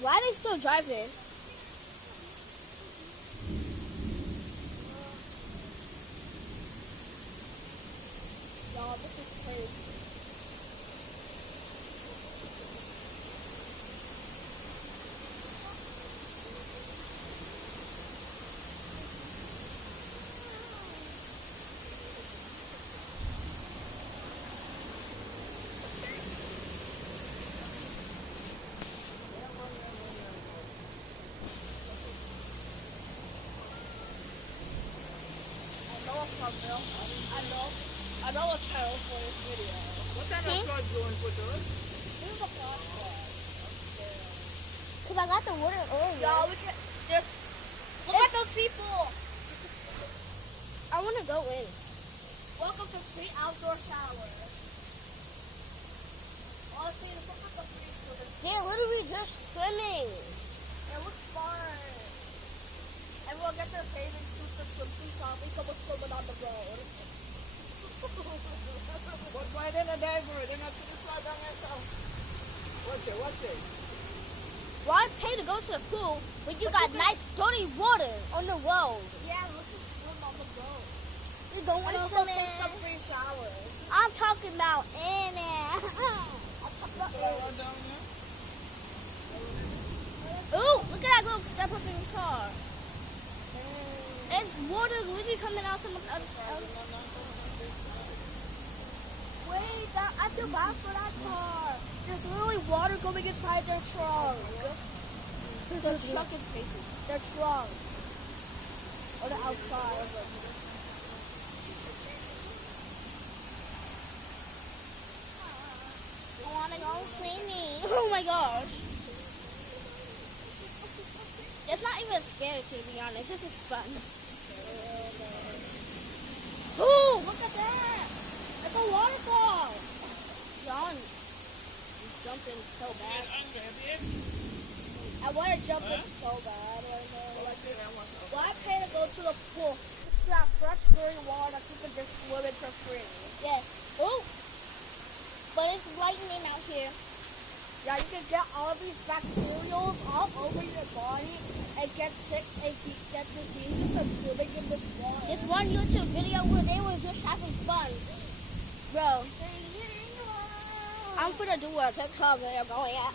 Why are they still driving? Y'all, this is crazy. I know a title for this video. What kind of truck going for us? This is a flashback. Cause I got the water earlier. Y'all, we can. There's. Look at those people. I want to go in. Welcome to free outdoor showers. Honestly, this looks like a free swimming. They're literally just swimming. It looks fun. Everyone gets their favorite stupid swimsuit on. We come swimming on the road. But why they're not diver? They're not to the slide down yourself. Watch it. Why pay to go to the pool when you got nice dirty water on the road? Yeah, let's just swim on the road. You don't want And to also swim take in. some free showers. I'm talking about in it. Ooh, look at that little step up in the car. It's water literally coming out from the other side. Wait, I feel bad for that car. There's literally water going inside their trunk. The truck is crazy. Their trunk. Or the outside. I want to go swimming. Oh my gosh. It's not even scary, to be honest. This is fun. Ooh, look at that. It's a waterfall. John, you jumping so bad. I want to jump in so bad right now. Why pay to go to the pool? It's that fresh, free water that you can just swim in for free. Yes. Ooh. But it's lightning out here. Yeah, you can get all these bacterials all over your body and get sick and get diseases from swimming in this water. This one YouTube video where they was just having fun. Bro, I'm finna do a TikTok video going at.